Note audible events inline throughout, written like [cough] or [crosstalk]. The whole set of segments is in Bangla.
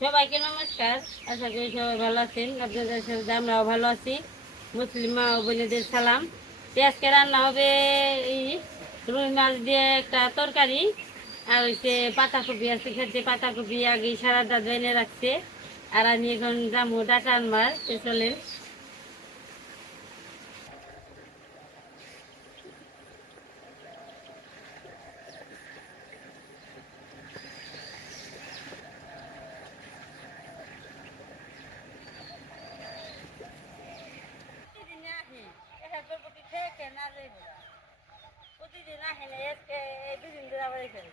সবাইকে নমস্কার। আশা করি সবাই ভালো আছেন। আপনাদের সাথে আমরাও ভালো আছি। মুসলিম মা বোনেদের সালাম। আজকে রান্না হবে এই রুই মাছ দিয়ে একটা তরকারি। আর হচ্ছে পাতাকপি আছে, খেতে পাতাকপি আগে সারাটা ধুয়ে রাখছে। আর আমি এখন যাব ডাটা আনবার। চলেন প্রতিদিন আসি এখানে তরকারি খেয়ে খেয়ে না যাই প্রতিদিন আসে না আজকে এই দুদিন ধরে আবার এখানে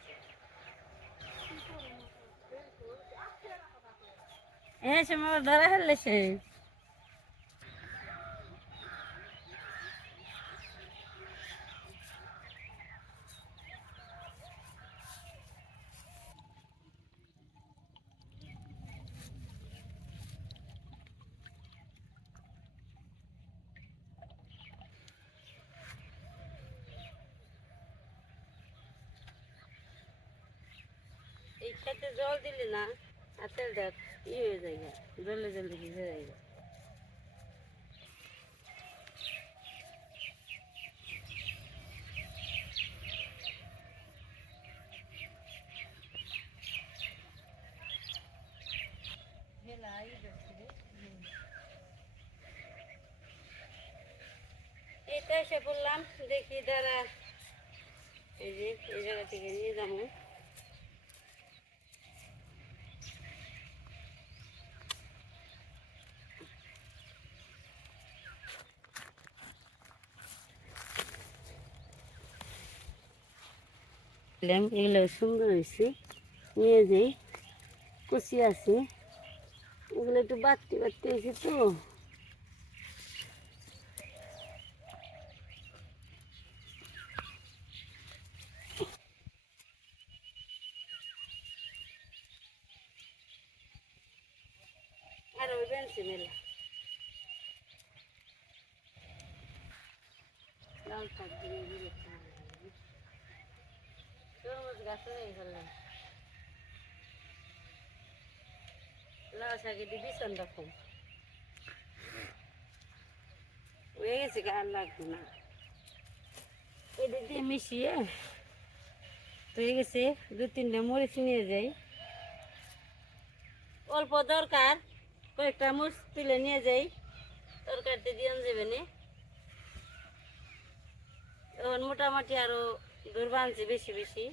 হ্যাঁ সময় ধরা ফেললে সে খেতে জল দিলে না আর তেলটা ই হয়ে যায় গা, জলে জলে ভিজে যায় গা। এসে বললাম দেখি দাঁড়া এই যে এই জায়গা থেকে নিয়ে যাব দিলাম এগুলো সুন্দর হয়েছে। নিয়ে যাই কুচি আছে। এগুলো একটু বাড়তি বাড়তি হয়েছে তো আর ওই বেঞ্চি মেলা লাল শাক দিয়ে দিয়ে হয়ে গেছে আর লাগবে মিশিয়ে হয়ে গেছে, দু তিনটা মরিচ নিয়ে যাই। অল্প দরকার, কয়েকটা মরিচ তুলে নিয়ে যাই। তরকারিতে দিয়ে যাবে না। এখন মোটামুটি আরও দূর বানছে বেশি বেশি।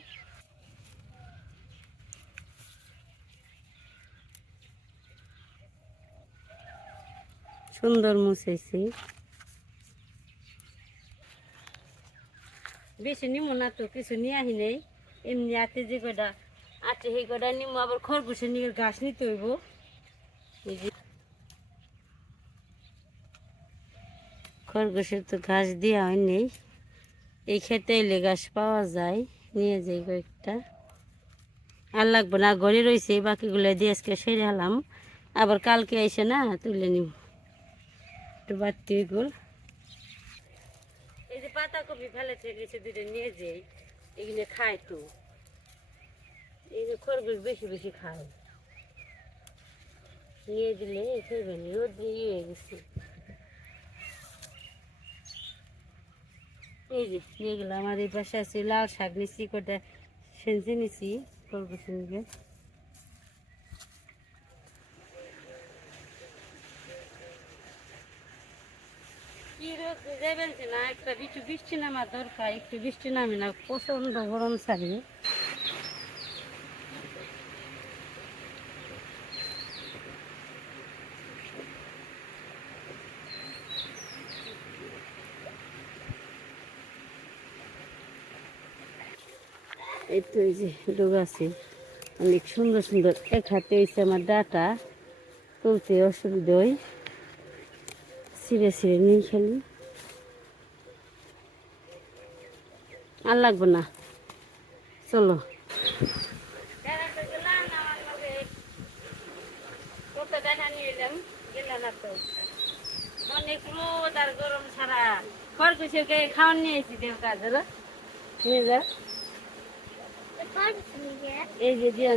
সুন্দর মুছেছি। বেশি নিমো না তো, কিছু নিয়ে আহি নেই। এমনি আতে যে কটা আটে সেই কটা নিমো, আবার খরগোশের নিয়ে ঘাস নিতে হইব। খরগোশের তো ঘাস দেওয়া হয়নি এই খেতে এলে গাছ পাওয়া যায়, নিয়ে যাই কয়েকটা। আর লাগবে না, ঘরে রয়েছে, বাকিগুলো দিয়ে আজকে সেরে হলাম আবার কালকে এসে না, তুলে নিব একটু বাড়তি গোল এই যে পাতাকপি ফেলেছে গেছে দুটো নিয়ে যাই, এগুলো খায় তো। এই যে খরগোশ বেশি বেশি খায়। নিয়ে দিলে খেয়ে রোদ ইয়ে হয়ে গেছে। এই যে নিয়ে গেলাম আমার এই পাশে আছে লাল শাক নিচ্ছি কটা সেঞ্চে নিচ্ছি খরগোশ না? একটা বৃষ্টি দরকার, একটু বৃষ্টি নামে না ছাড়ে। এই তো এই যে আছে। অনেক সুন্দর সুন্দর এক হাতে হয়েছে আমার ডাটা, তুলতে অসুবিধা হয়। ছিঁড়ে ছিঁড়ে নিয়ে খেলি। আর লাগবে না। চলো। অনেক রোদ আর গরম ছাড়া খরগোশকে খাওয়ান কাজ নিয়ে যা এই যে। দিয়ে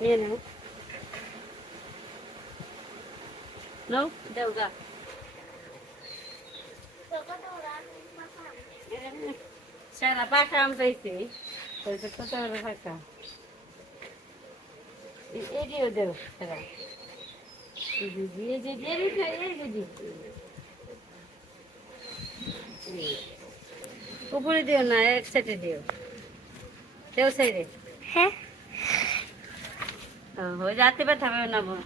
নিয়ে নাও নাও দেও গা সারা পাখা আম কত বড় পাখা এদিও দেও সারা উপরে দিও না এক সাইডে দিও। দেও সাইডে। হ্যাঁ। হয়ে যাতে ব্যথা পাবে না বোন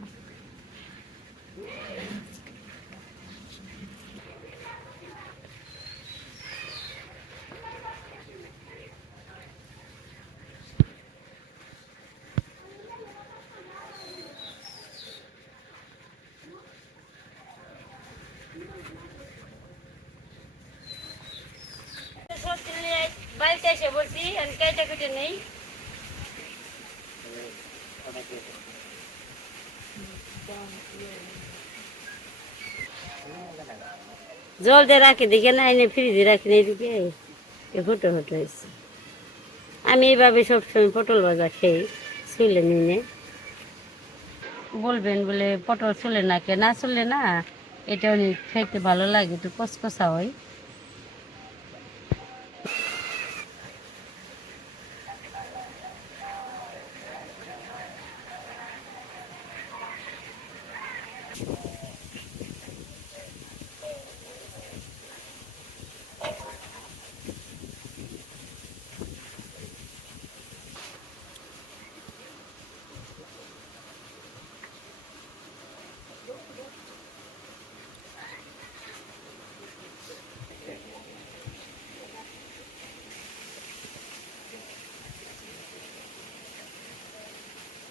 বলছি? কেটে কেটে নেই? জল দিয়ে রাখি দিকে না, এনে ফ্রিজে রাখি না এদিকে। এ ফটো ফটো হয়েছে আমি এইভাবে সবসময় পটল ভাজা খেয়ে শুলে নিনে বলবেন বলে, পটল চলে না কে? না চলে না এটা অনেক খেতে ভালো লাগে, একটু কসকসা হয়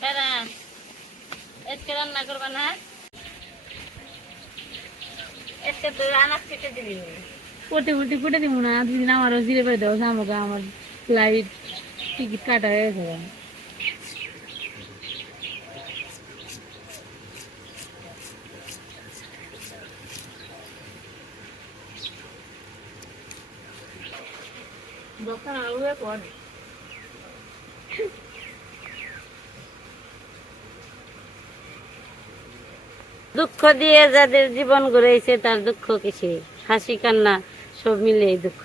কারা আজকে রান্না করবা না? আজকে তো দিবি পড়তে পড়তে পড়ে দিব না দুদিন আমারও জিরে করে দেবো আমাকে আমার ফ্লাইট টিকিট কাটা হয়ে গেছে দোকান আলু কর দিয়ে যাদের জীবন গড়েছে তার দুঃখ কিসে? হাসি, কান্না, সব মিলে দুঃখ।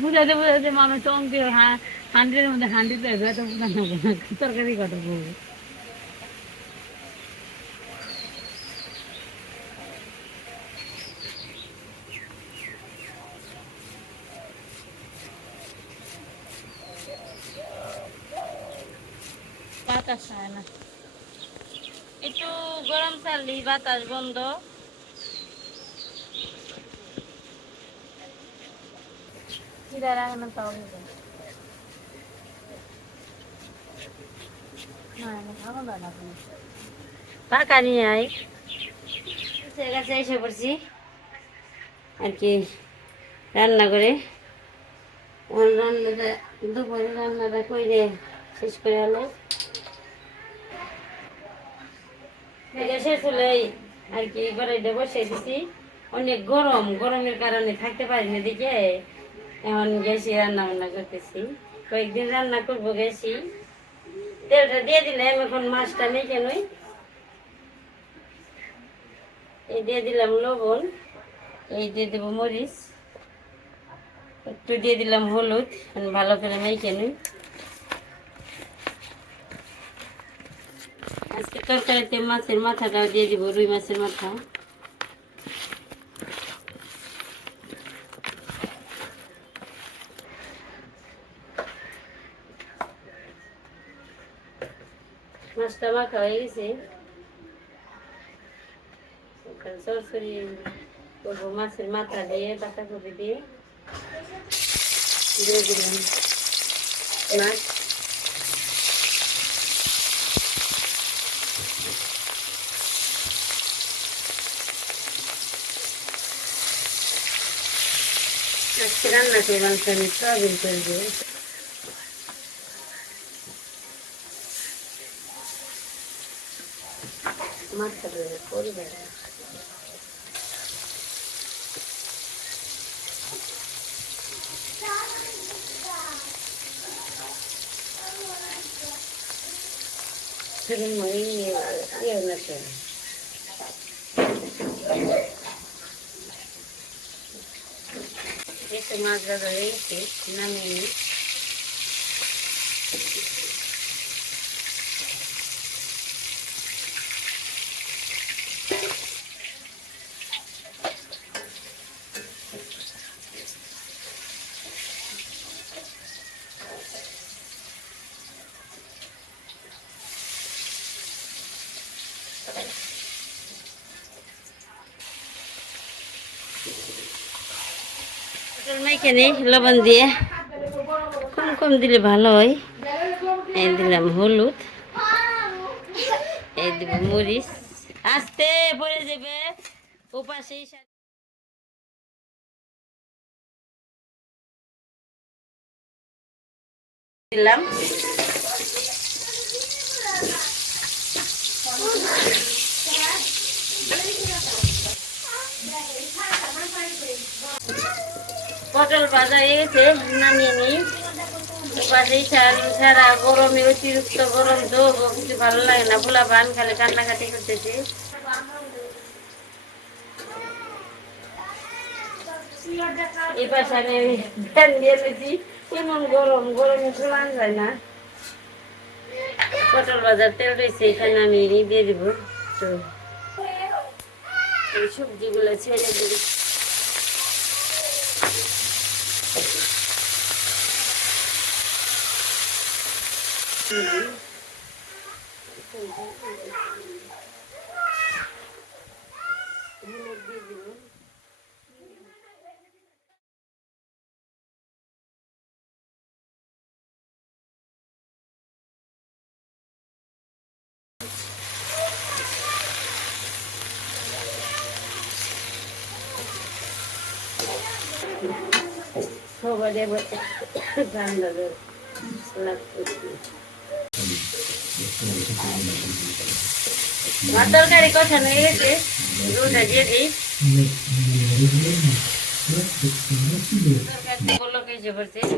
বুঝাতে বুঝাতে মানুষ অঙ্কে হান্ড্রেডের মধ্যে হান্ড্রেড তরকারি কত বলব বাতাস হয় না একটু গরম চাললি বাতাস বন্ধ। নিয়ে আয়। কাছে এসে পড়ছি। আর কি রান্না করে। রান্নাটা দুপুরে রান্নাটা করে শেষ করে হলো এটা শেষ হলে আর কি কড়াইটা বসিয়ে দিছি অনেক গরম, গরমের কারণে থাকতে পারি না দিকে এখন গেছি রান্না বান্না করতেছি। কয়েকদিন রান্না করব, গেছি। তেলটা দিয়ে দিলাম, এখন মাছটা নেই। কেনই এই দিয়ে দিলাম লবণ, এই দিয়ে দেবো মরিচ। একটু দিয়ে দিলাম হলুদ ভালো করে নিই। আজকে তরকারিতে মাছের মাথাটাও দিয়ে দিব, রুই মাছের মাথা মাছটা মাখা হয়ে গেছে। সরসরি করব, মাছের মাথা দিয়ে, বাঁধাকপি দিয়ে। দিয়ে দিলাম। মাছ আজকে রান্না করলাম আমি সয়াবিন করব মাছটা করবে রুম ইয়ে না তো এসে মাছ ভাজা হয়ে গেছে নামিয়ে নিই পটল মেখে লবণ দিয়ে। কম কম দিলে ভালো হয়। এই দিলাম হলুদ। এই দিব মরিচ। আস্তে, পড়ে যাবে। সা- দিলাম। পটল ভাজা গেছে নামিয়ে নিই। সারা গরমে অতিরিক্ত গরম ভালো লাগে না। কান্নাকাটি এই পাশে এমন গরম যায় না। পটল বাজার তেল রয়েছে, এখানে আমি দিয়ে দিব। তো এই সবজিগুলো ছেড়ে দিই। সবাই ঠান্ডা লাগতেছে আমার তরকারি কথা হয়ে গেছে দুটা দিয়ে দিই তরকারিতে বলল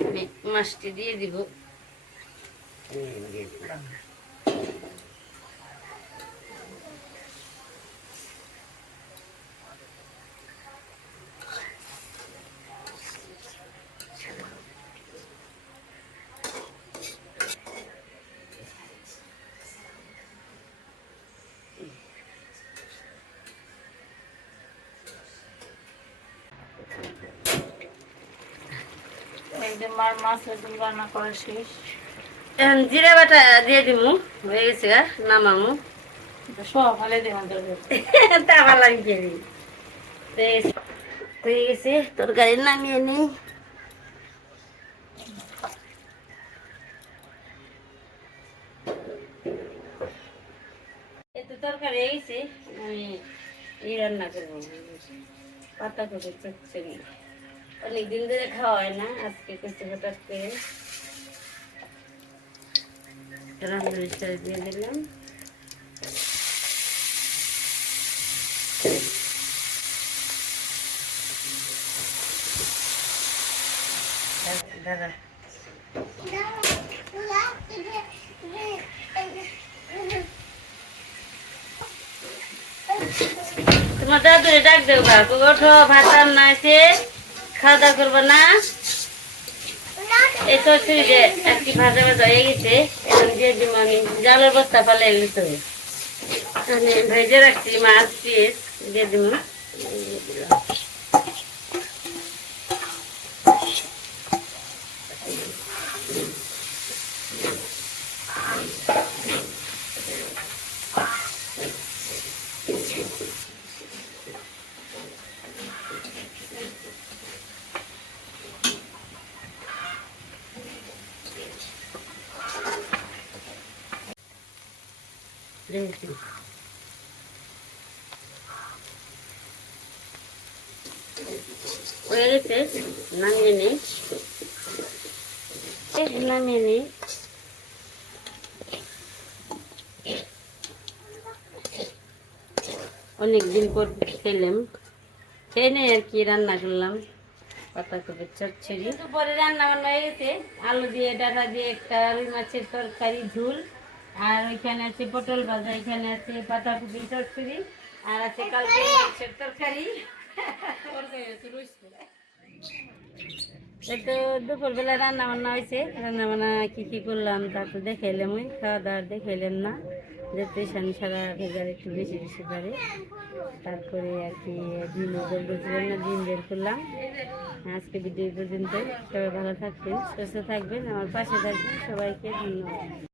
আমি মাছটি দিয়ে দিব। একদম মার মাছের ঝোল রান্না করা শেষ। এখন জিরা বাটা দিয়ে দিব হয়ে গেছে গা নামামু। সব [laughs] তা ভালো হয়ে গেছে তরকারি নামিয়ে নিই। তরকারি হয়ে আমি এই রান্না করব। পাতা করে চচ্চড়ি। অনেকদিন ধরে খাওয়া হয় না আজকে করতে হঠাৎ করে দিয়ে দিলাম দাদা। তোমার দাদুরে ডাক দেও গা ওঠো ভাত রান্না আছে খাওয়া দাওয়া করব না? এই তো যে একটি ভাজা ভাজা হয়ে গেছে। এখন দিয়ে দিব আমি জালের বস্তা পালে গেছে ভেজে রাখছি মাছ পিস দিয়ে দিব। হয়ে গেছে নামিয়ে নেই নামিয়ে নেই অনেকদিন পর খেলাম। খেয়ে নেই আর কি রান্না করলাম। পাতাকপি চচ্চড়ি। পরে রান্না বান্না হয়ে গেছে। আলু দিয়ে, ডাটা দিয়ে একটা রুই মাছের তরকারি, ঝুল। আর ওইখানে আছে পটল ভাজা এখানে আছে পাতাকপি চচ্চড়ি আর আছে কালকে মাছের তরকারি। তো দুপুরবেলা রান্না বান্না হয়েছে। রান্না বান্না কি কি করলাম তা তো দেখাইলাম ওই খাওয়া দাওয়া দেখাইলেন না। যাতে স্বামী সারা ভেজাল একটু বেশি বেশি করে। তারপরে আর কি ডিম বের করছিলাম না ডিম বের করলাম। আজকে ভিডিও পর্যন্ত সবাই ভালো থাকবেন সুস্থ থাকবেন আমার পাশে থাকবেন। সবাইকে ধন্যবাদ।